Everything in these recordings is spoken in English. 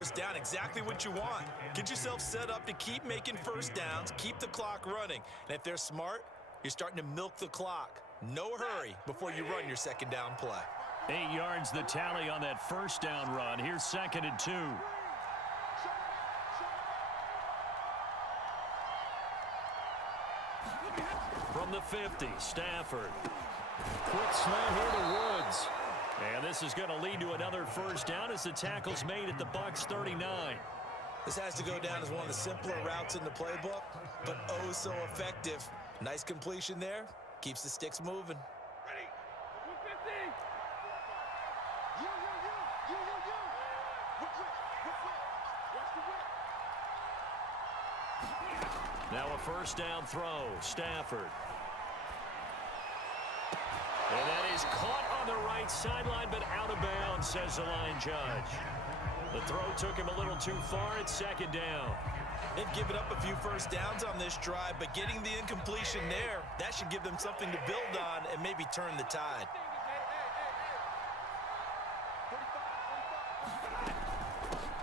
First down, exactly what you want. Get yourself set up to keep making first downs, keep the clock running. And if they're smart, you're starting to milk the clock. No hurry before you run your second down play. 8 yards the tally on that first down run. Here's 2nd and 2. From the 50, Stafford. Quick slant here to Woods. And this is going to lead to another first down as the tackle's made at the Bucs 39. This has to go down as one of the simpler routes in the playbook, but oh so effective. Nice completion there. Keeps the sticks moving. Ready. 250. Now a first down throw. Stafford. And that is caught on the right sideline, but out of bounds, says the line judge. The throw took him a little too far. It's 2nd down. They've given up a few first downs on this drive, but getting the incompletion there, that should give them something to build on and maybe turn the tide.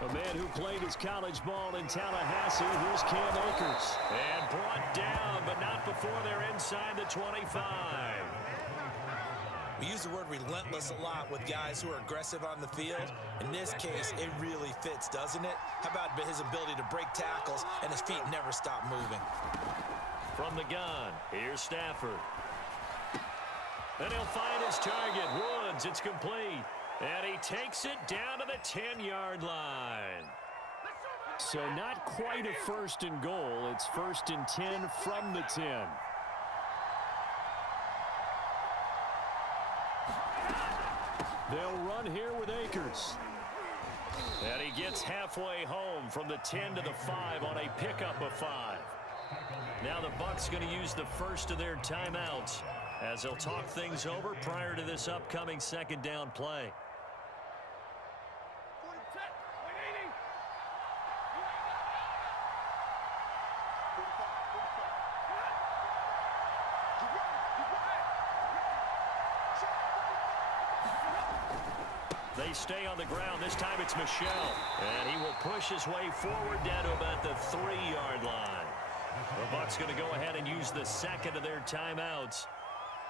A man who played his college ball in Tallahassee, here's Cam Akers. And brought down, but not before they're inside the 25. We use the word relentless a lot with guys who are aggressive on the field. In this case, it really fits, doesn't it? How about his ability to break tackles and his feet never stop moving? From the gun, here's Stafford. And he'll find his target, Woods. It's complete. And he takes it down to the 10-yard line. So not quite a 1st and goal. It's 1st and 10 from the 10. They'll run here with Akers. And he gets halfway home from the 10 to the 5 on a pickup of 5. Now the Bucs going to use the first of their timeouts as they'll talk things over prior to this upcoming second down play. They stay on the ground. This time it's Michel. And he will push his way forward down to about the 3-yard line. The Bucs going to go ahead and use the second of their timeouts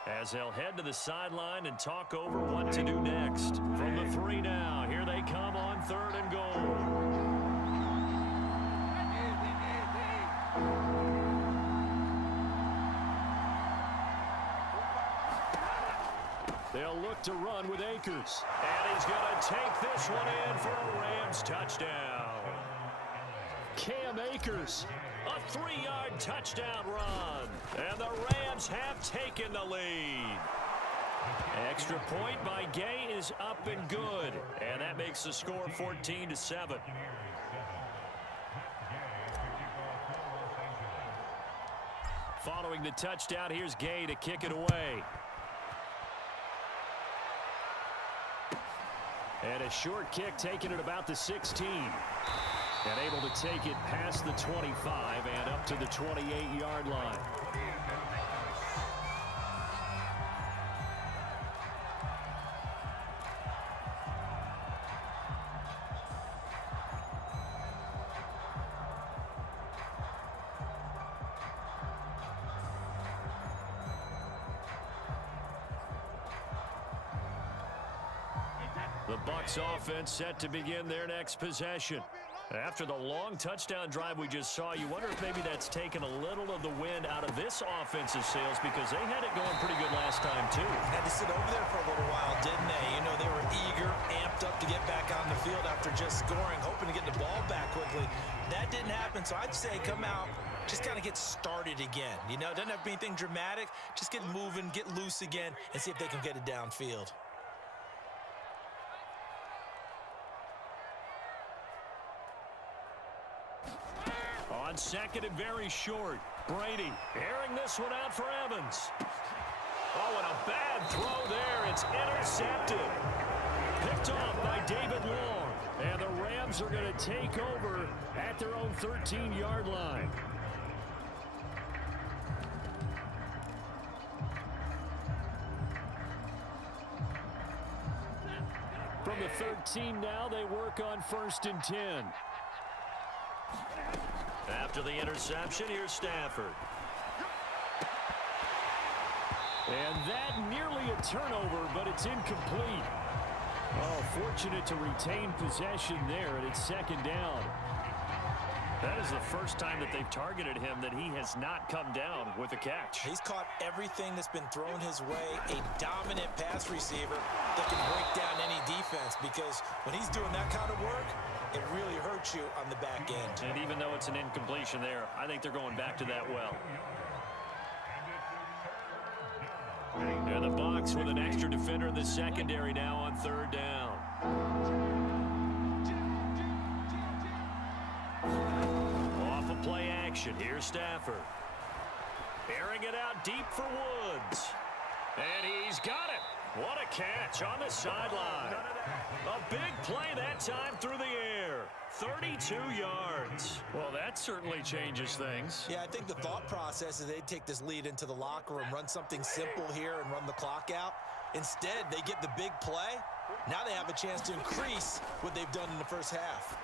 as they'll head to the sideline and talk over what to do next. From the 3 now, here they come on 3rd and goal. They'll look to run with Akers. And he's going to take this one in for a Rams touchdown. Cam Akers, a 3-yard touchdown run. And the Rams have taken the lead. Extra point by Gay is up and good. And that makes the score 14-7. Following the touchdown, here's Gay to kick it away. And a short kick taken at about the 16. And able to take it past the 25 and up to the 28-yard line. The Bucs offense set to begin their next possession. After the long touchdown drive we just saw, you wonder if maybe that's taken a little of the wind out of this offensive sails because they had it going pretty good last time too. Had to sit over there for a little while, didn't they? You know, they were eager, amped up to get back on the field after just scoring, hoping to get the ball back quickly. That didn't happen, so I'd say come out, just kind of get started again. You know, it doesn't have to be anything dramatic. Just get moving, get loose again, and see if they can get it downfield. On 2nd and very short, Brady airing this one out for Evans. Oh, and a bad throw there. It's intercepted. Picked off by David Long. And the Rams are going to take over at their own 13-yard line. From the 13 now. They work on 1st and 10. After the interception, here's Stafford. And that nearly a turnover, but it's incomplete. Oh, fortunate to retain possession there, and it's 2nd down. That is the first time that they've targeted him that he has not come down with a catch. He's caught everything that's been thrown his way. A dominant pass receiver that can break down any defense, because when he's doing that kind of work, it really hurts you on the back end. And even though it's an incompletion there, I think they're going back to that well. And the box with an extra defender in the secondary now on 3rd down. Off of play action. Here's Stafford. Airing it out deep for Woods. And he's got it. What a catch on the sideline. A big play that time through the air. 32 yards. Well, that certainly changes things. Yeah, I think the thought process is they'd take this lead into the locker room, run something simple here and run the clock out. Instead, they get the big play. Now they have a chance to increase what they've done in the first half.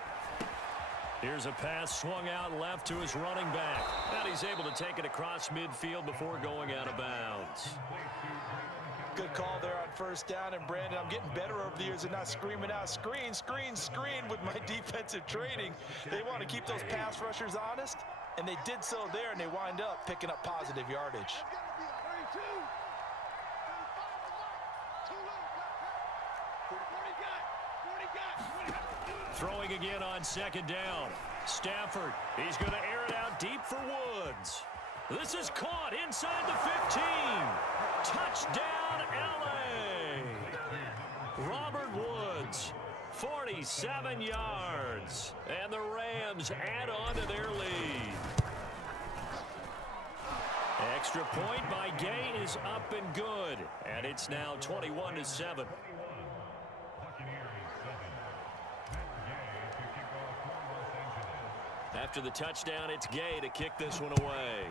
Here's a pass swung out left to his running back. And he's able to take it across midfield before going out of bounds. Good call there on 1st down. And, Brandon, I'm getting better over the years and not screaming out, screen, screen, screen with my defensive training. They want to keep those pass rushers honest, and they did so there, and they wind up picking up positive yardage. Throwing again on 2nd down. Stafford, he's going to air it out deep for Woods. This is caught inside the 15. Touchdown, L.A. Robert Woods, 47 yards. And the Rams add on to their lead. Extra point by Gay is up and good. And it's now 21-7. After the touchdown, it's Gay to kick this one away.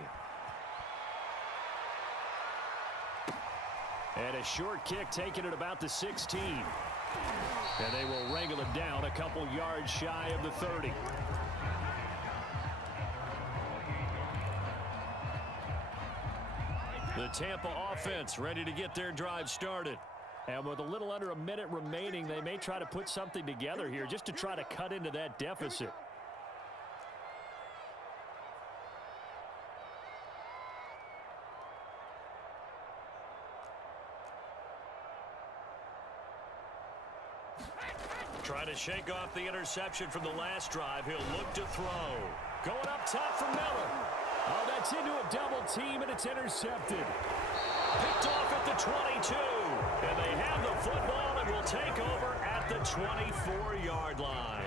And a short kick taken at about the 16. And they will wrangle it down a couple yards shy of the 30. The Tampa offense ready to get their drive started. And with a little under a minute remaining, they may try to put something together here just to try to cut into that deficit. Trying to shake off the interception from the last drive. He'll look to throw. Going up top for Miller. Oh, that's into a double team, and it's intercepted. Picked off at the 22. And they have the football and will take over at the 24-yard line.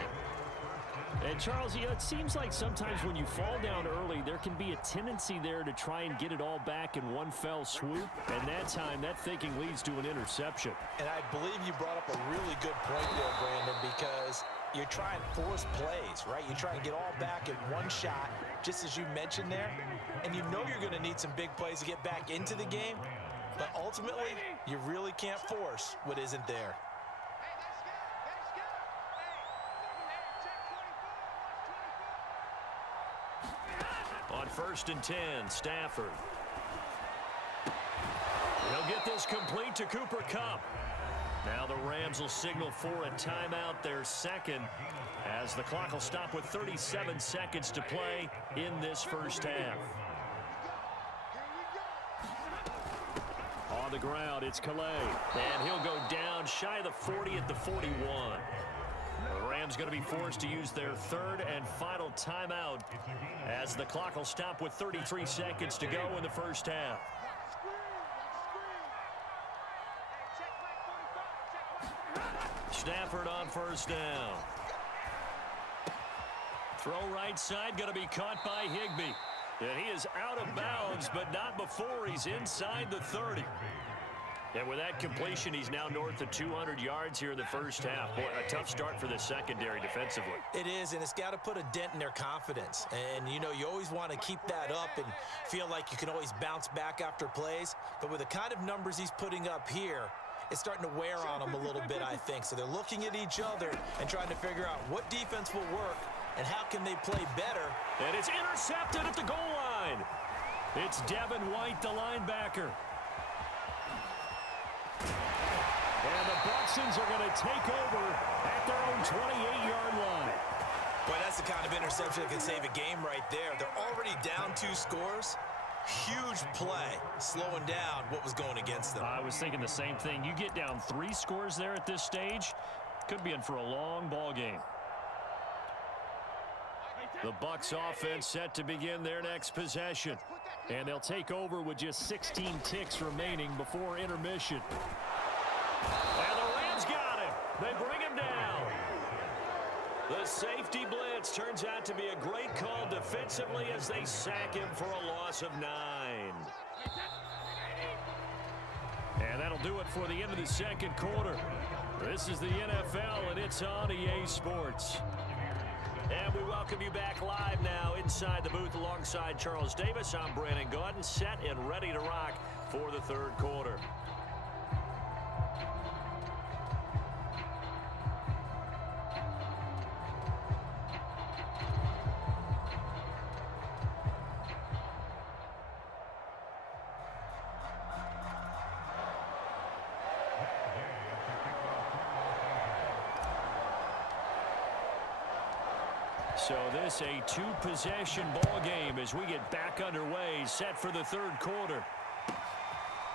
And, Charles, you know, it seems like sometimes when you fall down early, there can be a tendency there to try and get it all back in one fell swoop. And that time, that thinking leads to an interception. And I believe you brought up a really good point there, Brandon, because you're trying to force plays, right? You try and get all back in one shot, just as you mentioned there. And you know you're going to need some big plays to get back into the game. But ultimately, you really can't force what isn't there. On 1st and 10, Stafford. He'll get this complete to Cooper Kupp. Now the Rams will signal for a timeout, their second, as the clock will stop with 37 seconds to play in this first half. On the ground, it's Calais. And he'll go down shy of the 40 at the 41. The Rams going to be forced to use their third and final timeout as the clock will stop with 33 seconds to go in the first half. Stafford on 1st down. Throw right side going to be caught by Higbee. And he is out of bounds, but not before he's inside the 30. And with that completion, he's now north of 200 yards here in the first half. Boy, a tough start for the secondary defensively. It is, and it's got to put a dent in their confidence. And, you know, you always want to keep that up and feel like you can always bounce back after plays. But with the kind of numbers he's putting up here, it's starting to wear on them a little bit, I think. So they're looking at each other and trying to figure out what defense will work and how can they play better. And it's intercepted at the goal line. It's Devin White, the linebacker. And the Bucksons are going to take over at their own 28-yard line. Boy, that's the kind of interception that can save a game right there. They're already down 2 scores. Huge play, slowing down what was going against them. I was thinking the same thing. You get down 3 scores there at this stage, could be in for a long ball game. The Bucs offense set to begin their next possession. And they'll take over with just 16 ticks remaining before intermission. And the Rams got him. They bring him down. The safety blitz turns out to be a great call defensively as they sack him for a loss of 9. And that'll do it for the end of the second quarter. This is the NFL, and it's on EA Sports. And we welcome you back live now inside the booth alongside Charles Davis. I'm Brandon Gaudin, set and ready to rock for the third quarter. So this a 2-possession ball game as we get back underway, set for the third quarter.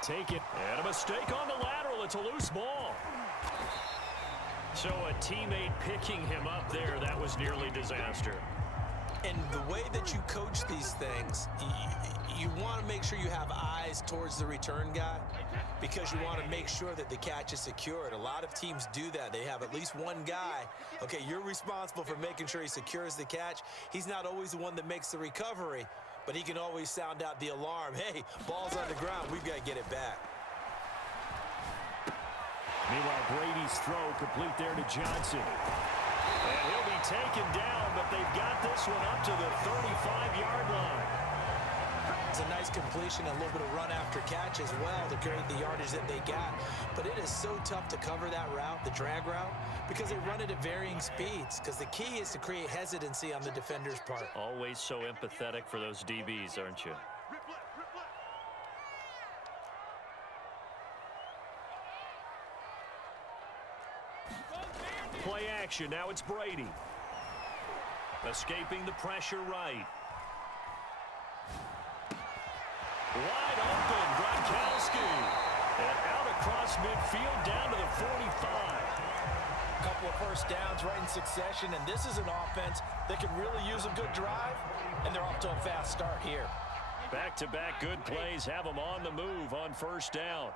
Take it, and a mistake on the lateral. It's a loose ball. So a teammate picking him up there, that was nearly disaster. And the way that you coach these things, you want to make sure you have eyes towards the return guy because you want to make sure that the catch is secured. A lot of teams do that. They have at least one guy. Okay, you're responsible for making sure he secures the catch. He's not always the one that makes the recovery, but he can always sound out the alarm. Hey, ball's on the ground. We've got to get it back. Meanwhile, Brady's throw complete there to Johnson. And he'll be taken down, but they've got this one up to the 35-yard line. It's a nice completion, a little bit of run after catch as well to create the yardage that they got. But it is so tough to cover that route, the drag route, because they run it at varying speeds. Because the key is to create hesitancy on the defender's part. Always so empathetic for those DBs, aren't you? Play action. Now it's Brady. Escaping the pressure right. Wide open, Gronkowski. And out across midfield down to the 45. A couple of first downs right in succession, and this is an offense that can really use a good drive, and they're off to a fast start here. Back-to-back good plays have them on the move on first down.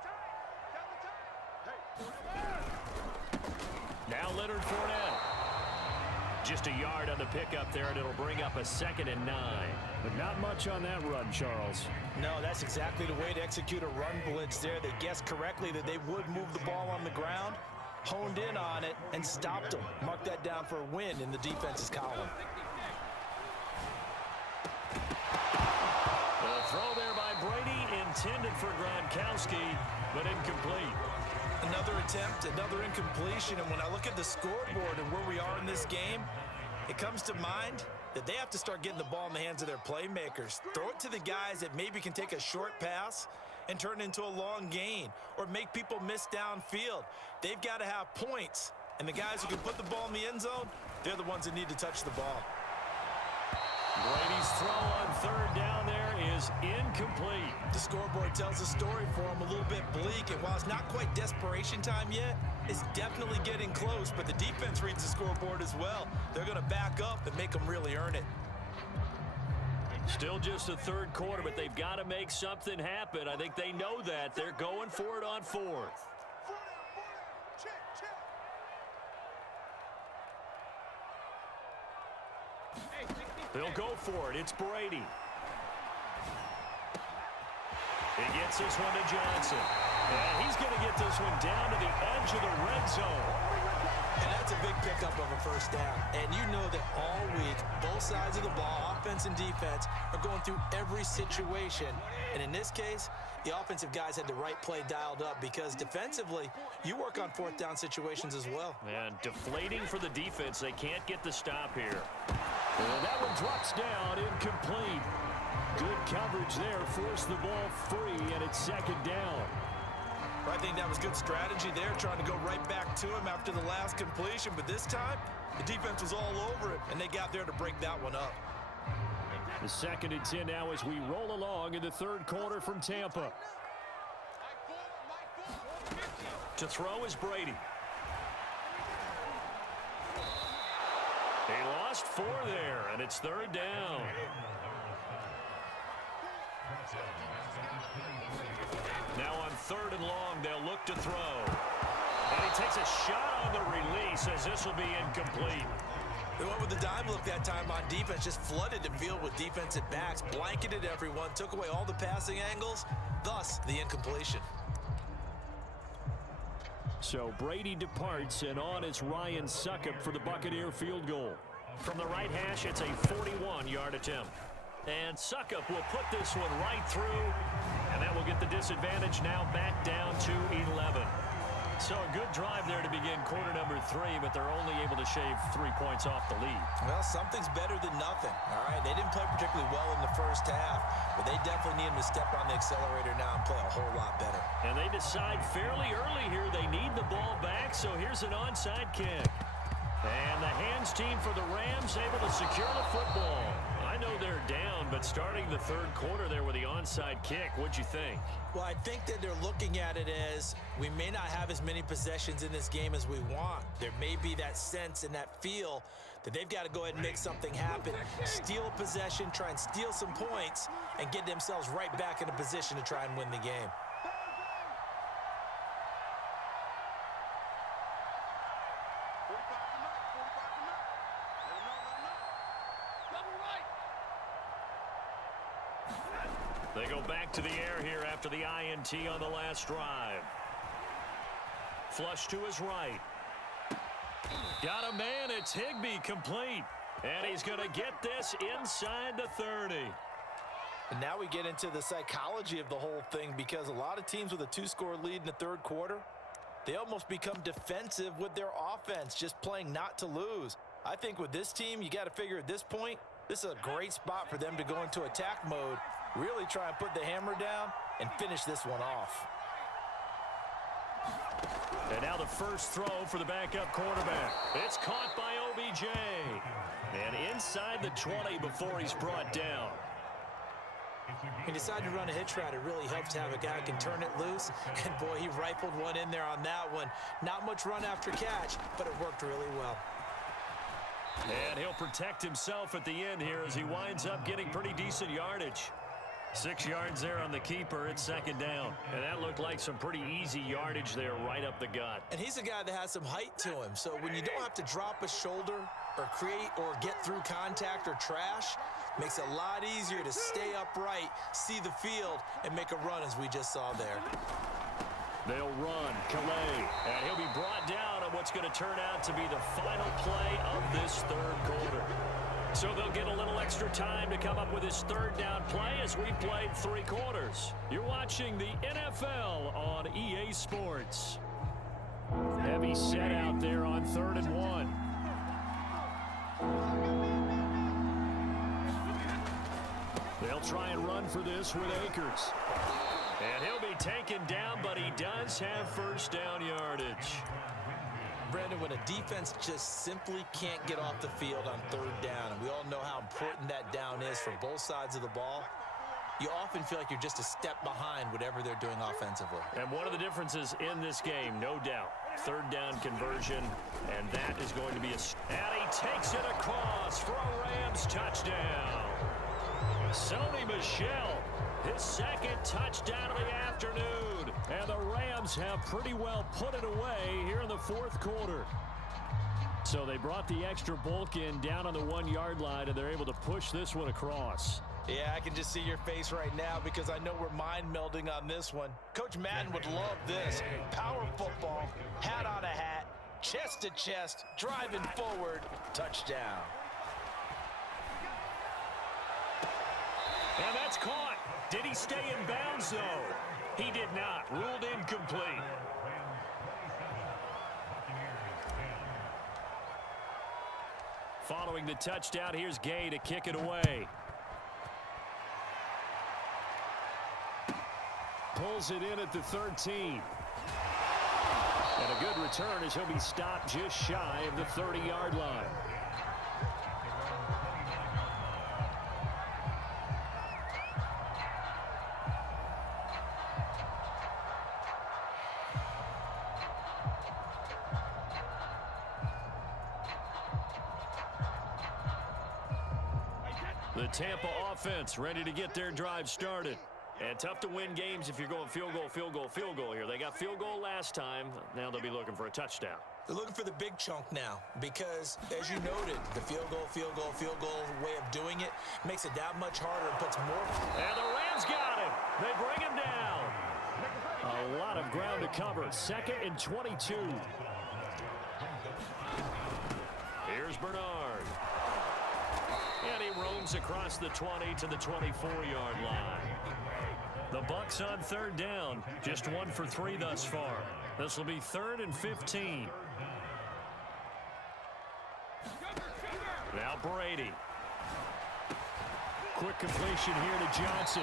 Now Leonard Fournette. Just a yard on the pickup there, and it'll bring up a 2nd and 9. But not much on that run, Charles. No, that's exactly the way to execute a run blitz there. They guessed correctly that they would move the ball on the ground, honed in on it, and stopped them. Mark that down for a win in the defense's column. The throw there by Brady, intended for Gronkowski, but incomplete. Another attempt, another incompletion, and when I look at the scoreboard and where we are in this game, it comes to mind that they have to start getting the ball in the hands of their playmakers. Throw it to the guys that maybe can take a short pass and turn it into a long gain or make people miss downfield. They've got to have points, and the guys who can put the ball in the end zone, they're the ones that need to touch the ball. Brady's throw on third down there is incomplete. The scoreboard tells a story for him, a little bit bleak, and while it's not quite desperation time yet, it's definitely getting close, but the defense reads the scoreboard as well. They're going to back up and make them really earn it. Still just the third quarter, but they've got to make something happen. I think they know that. They're going for it on fourth. They'll go for it. It's Brady. He gets this one to Johnson. And he's going to get this one down to the edge of the red zone. And that's a big pickup of a first down. And you know that all week, both sides of the ball, offense and defense, are going through every situation. And in this case, the offensive guys had the right play dialed up because defensively, you work on fourth down situations as well. And deflating for the defense. They can't get the stop here. And that one drops down, incomplete. Good coverage there, forced the ball free, and it's second down. I think that was good strategy there, trying to go right back to him after the last completion. But this time, the defense was all over it, and they got there to break that one up. The 2nd and 10 now as we roll along in the third quarter from Tampa. To throw is Brady. He lost 4 there, and it's third down. Now on 3rd and long, they'll look to throw. And he takes a shot on the release as this will be incomplete. They went with the dime look that time on defense, just flooded the field with defensive backs, blanketed everyone, took away all the passing angles, thus the incompletion. So Brady departs, and on is Ryan Succop for the Buccaneer field goal. From the right hash, it's a 41-yard attempt. And Succop will put this one right through, and that will get the disadvantage now back down to 11. So a good drive there to begin quarter number 3, but they're only able to shave 3 points off the lead. Well, something's better than nothing, all right? They didn't play particularly well in the first half, but they definitely need them to step on the accelerator now and play a whole lot better. And they decide fairly early here they need the ball back, so here's an onside kick. And the hands team for the Rams able to secure the football. I know they're down, but starting the third quarter there with the onside kick, what'd you think? Well, I think that they're looking at it as we may not have as many possessions in this game as we want. There may be that sense and that feel that they've got to go ahead and make something happen. Steal a possession, try and steal some points, and get themselves right back in a position to try and win the game. They go back to the air here after the INT on the last drive. Flush to his right. Got a man, it's Higbee, complete. And he's going to get this inside the 30. And now we get into the psychology of the whole thing, because a lot of teams with a 2-score lead in the third quarter, they almost become defensive with their offense, just playing not to lose. I think with this team, you got to figure at this point, this is a great spot for them to go into attack mode, really try and put the hammer down and finish this one off. And now the first throw for the backup quarterback. It's caught by OBJ. And inside the 20 before he's brought down. He decided to run a hitch route. It really helps to have a guy who can turn it loose. And boy, he rifled one in there on that one. Not much run after catch, but it worked really well. And he'll protect himself at the end here as he winds up getting pretty decent yardage. 6 yards there on the keeper. It's second down. And that looked like some pretty easy yardage there right up the gut. And he's a guy that has some height to him. So when you don't have to drop a shoulder or create or get through contact or trash, makes it a lot easier to stay upright, see the field, and make a run as we just saw there. They'll run, Calais, and he'll be brought down on what's going to turn out to be the final play of this third quarter. So they'll get a little extra time to come up with his third down play as we've played 3 quarters. You're watching the NFL on EA Sports. Heavy set out there on 3rd and 1. They'll try and run for this with Akers. And he'll be taken down, but he does have first down yardage. Brandon, when a defense just simply can't get off the field on 3rd down, and we all know how important that down is for both sides of the ball, you often feel like you're just a step behind whatever they're doing offensively. And one of the differences in this game, no doubt, 3rd down conversion, and that is going to be a... And he takes it across for a Rams touchdown. Sony Michel, his 2nd touchdown of the afternoon. And the Rams have pretty well put it away here in the 4th quarter. So they brought the extra bulk in down on the 1-yard line, and they're able to push this one across. Yeah, I can just see your face right now because I know we're mind melding on this one. Coach Madden would love this. Power football, hat on a hat, chest to chest, driving forward, touchdown. And that's caught. Did he stay in bounds, though? He did not. Ruled incomplete. Following the touchdown, here's Gay to kick it away. Pulls it in at the 13. And a good return as he'll be stopped just shy of the 30-yard line. The Tampa offense ready to get their drive started. And tough to win games if you're going field goal, field goal, field goal here. They got field goal last time. Now they'll be looking for a touchdown. They're looking for the big chunk now because, as you noted, the field goal way of doing it makes it that much harder and puts more. And the Rams got him. They bring him down. A lot of ground to cover. 2nd and 22. Here's Bernard. And he roams across the 20 to the 24-yard line. The Bucs on 3rd down. Just 1 for 3 thus far. This will be 3rd and 15. Now Brady. Quick completion here to Johnson.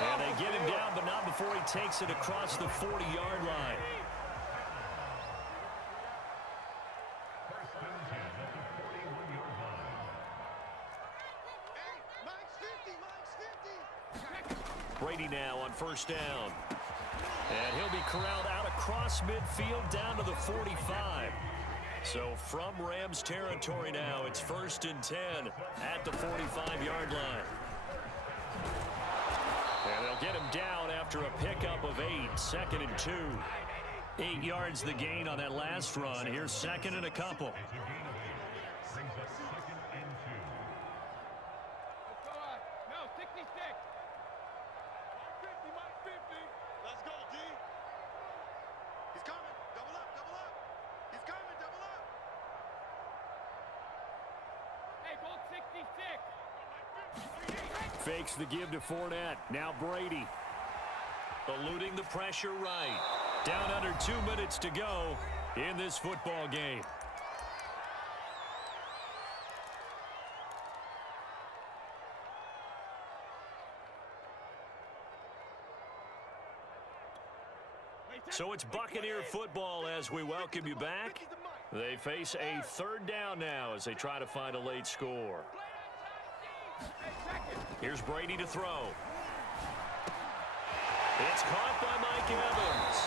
And they get him down, but not before he takes it across the 40-yard line. Brady now on 1st down. And he'll be corralled out across midfield down to the 45. So from Rams territory now, it's 1st and 10 at the 45-yard line. And they'll get him down after a pickup of 8, 2nd and 2. 8 yards the gain on that last run. Here's 2nd and a couple. Fakes the give to Fournette. Now Brady. Eluding the pressure right. Down under 2 minutes to go in this football game. So it's Buccaneer football as we welcome you back. They face a 3rd down now as they try to find a late score. Here's Brady to throw. It's caught by Mike Evans.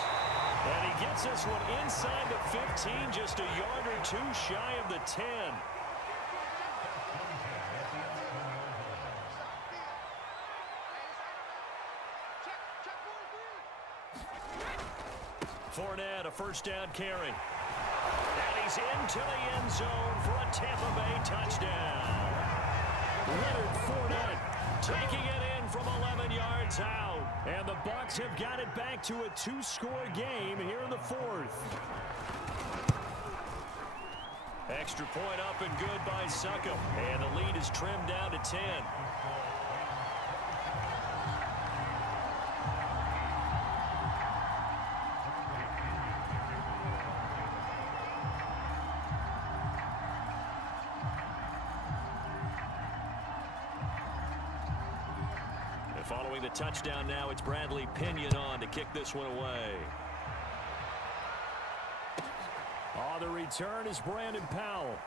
And he gets this one inside the 15, just a yard or 2 shy of the 10. Fournette, a 1st down carry. And he's into the end zone for a Tampa Bay touchdown. Leonard Fournette taking it in from 11 yards out. And the Bucs have got it back to a 2-score game here in the 4th. Extra point up and good by Succop. And the lead is trimmed down to 10. Following the touchdown now, it's Bradley Pinion on to kick this one away. On the return is Brandon Powell.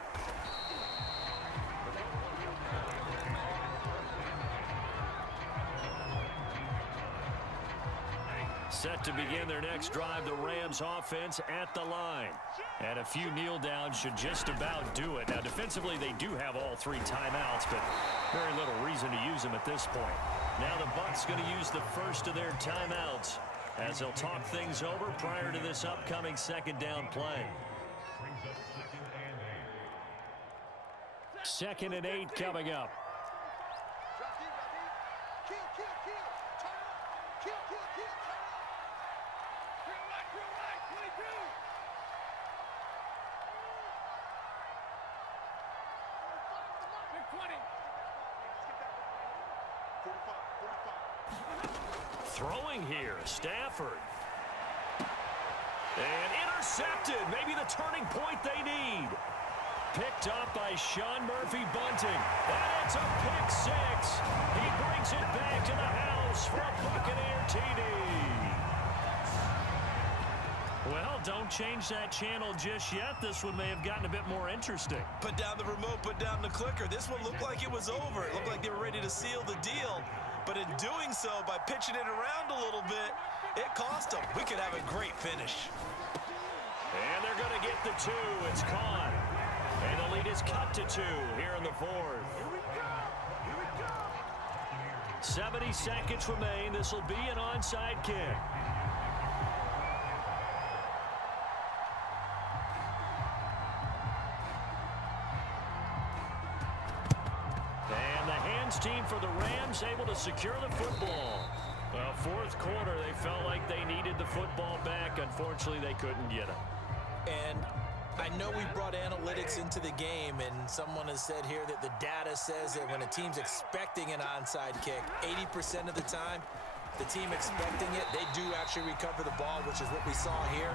Set to begin their next drive, the Rams offense at the line. And a few kneel downs should just about do it. Now, defensively, they do have all 3 timeouts, but very little reason to use them at this point. Now the Bucs going to use the first of their timeouts as they'll talk things over prior to this upcoming 2nd down play. 2nd and 8 coming up. Throwing here, Stafford. And intercepted. Maybe the turning point they need. Picked up by Sean Murphy-Bunting. And it's a pick six. He brings it back to the house for a Buccaneer TD. Well, don't change that channel just yet. This one may have gotten a bit more interesting. Put down the remote, put down the clicker. This one looked like it was over. It looked like they were ready to seal the deal. But in doing so, by pitching it around a little bit, it cost them. We could have a great finish. And they're going to get the two. It's caught. And the lead is cut to 2 here in the 4th. 70 seconds remain. This will be an onside kick. And the hands team for the Rams able to secure the football. Well, 4th quarter, they felt like they needed the football back. Unfortunately, they couldn't get it. And I know we brought analytics into the game, and someone has said here that the data says that when a team's expecting an onside kick, 80% of the time, the team expecting it, they do actually recover the ball, which is what we saw here.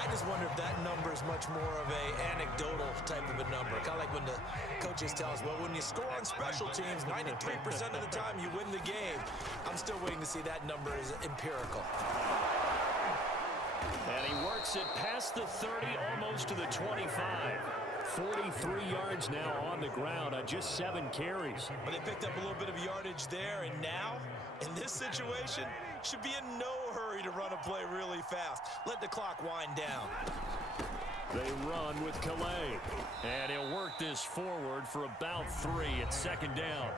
I just wonder if that number is much more of a anecdotal type of a number. Kind of like when the coaches tell us, well, when you score on special teams, 93% of the time you win the game. I'm still waiting to see that number is empirical. And he works it past the 30, almost to the 25. 43 yards now on the ground on just 7 carries. But they picked up a little bit of yardage there, and now, in this situation, should be in no hurry to run a play really fast. Let the clock wind down. They run with Calais. And he'll work this forward for about 3 at 2nd down.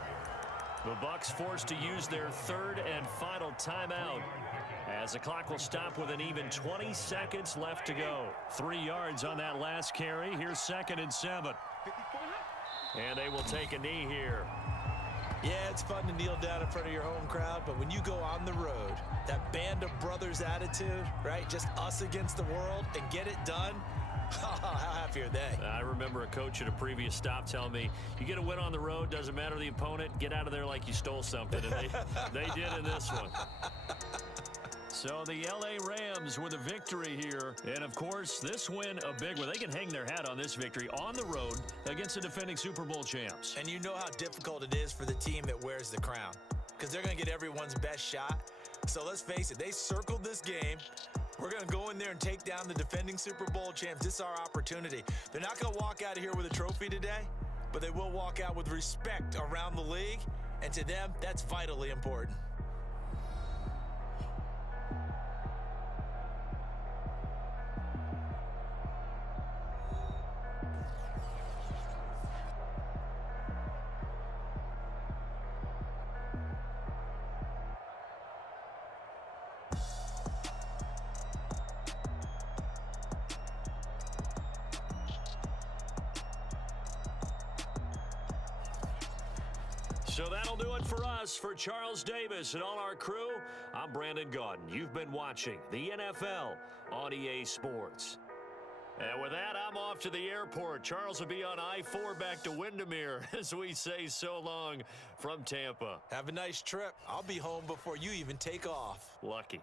The Bucs forced to use their 3rd and final timeout, as the clock will stop with an even 20 seconds left to go. 3 yards on that last carry. Here's 2nd and 7. And they will take a knee here. Yeah, it's fun to kneel down in front of your home crowd, but when you go on the road, that band of brothers attitude, right? Just us against the world and get it done. How happy are they? I remember a coach at a previous stop telling me, you get a win on the road, doesn't matter the opponent, get out of there like you stole something. And they did in this one. So the L.A. Rams with a victory here. And, of course, this win a big one. They can hang their hat on this victory on the road against the defending Super Bowl champs. And you know how difficult it is for the team that wears the crown, because they're going to get everyone's best shot. So let's face it, they circled this game. We're going to go in there and take down the defending Super Bowl champs. This is our opportunity. They're not going to walk out of here with a trophy today, but they will walk out with respect around the league. And to them, that's vitally important. So that'll do it for us. For Charles Davis and all our crew, I'm Brandon Gaudin. You've been watching the NFL on EA Sports. And with that, I'm off to the airport. Charles will be on I-4 back to Windermere as we say so long from Tampa. Have a nice trip. I'll be home before you even take off. Lucky.